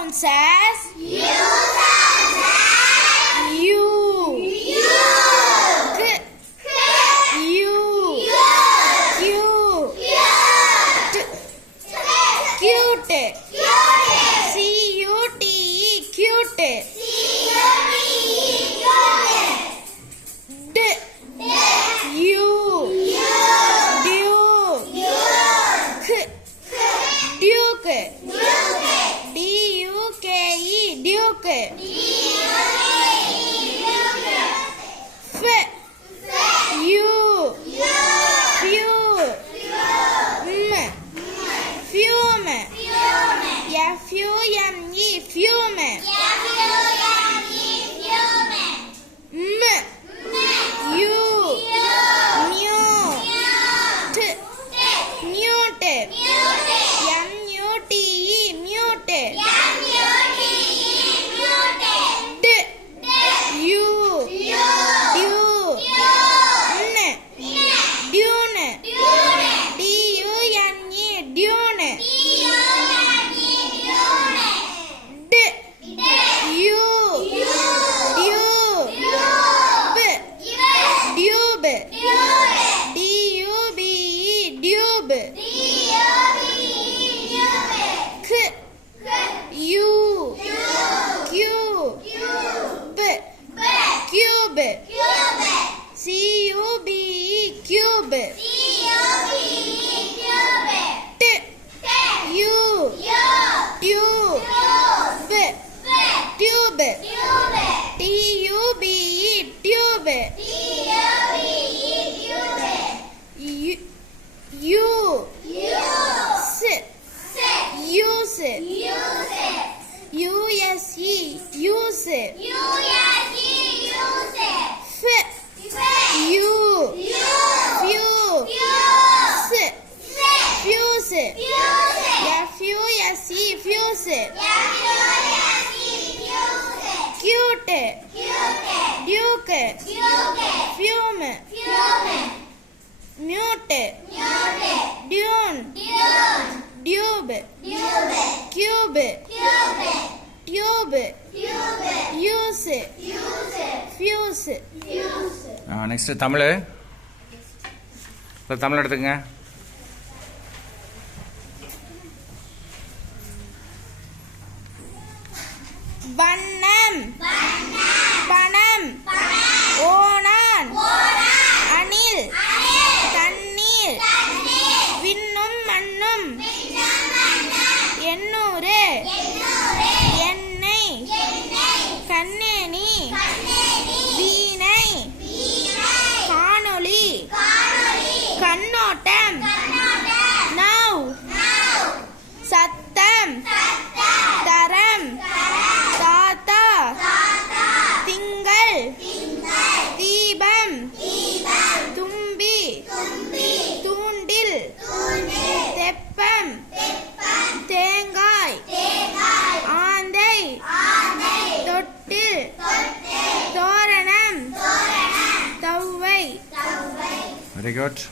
sounds as U, K, U, Q, T, cute, CUTE, cute, D, U, Duke, DUKE, Duke, F, U, fume, FUME, fume, mute, mute, dune, dune, dube, dube, cube, CUBE, cube, tube, TUBE, tube, use, use, fuse, fuse, cute, duke, fume, mute, dune, dube, cube, tube, use, fuse. Next Tamil எடுத்துங்க. வண்ணம், பணம், ஓணான், அணில், தண்ணீர், விண்ணும் மண்ணும், எண்ணூறு, எண்ணெய், கண்ணேனி, வீணை, காணொளி, கண்ணோட்டம், நவ், சத்தம், தரம், தாத்தா, திங்கள், தீபம், தும்பி, தூண்டில், தெப்பம், தேங்காய், ஆந்தை, தொட்டில், தோரணம், தவ்வை. Very good.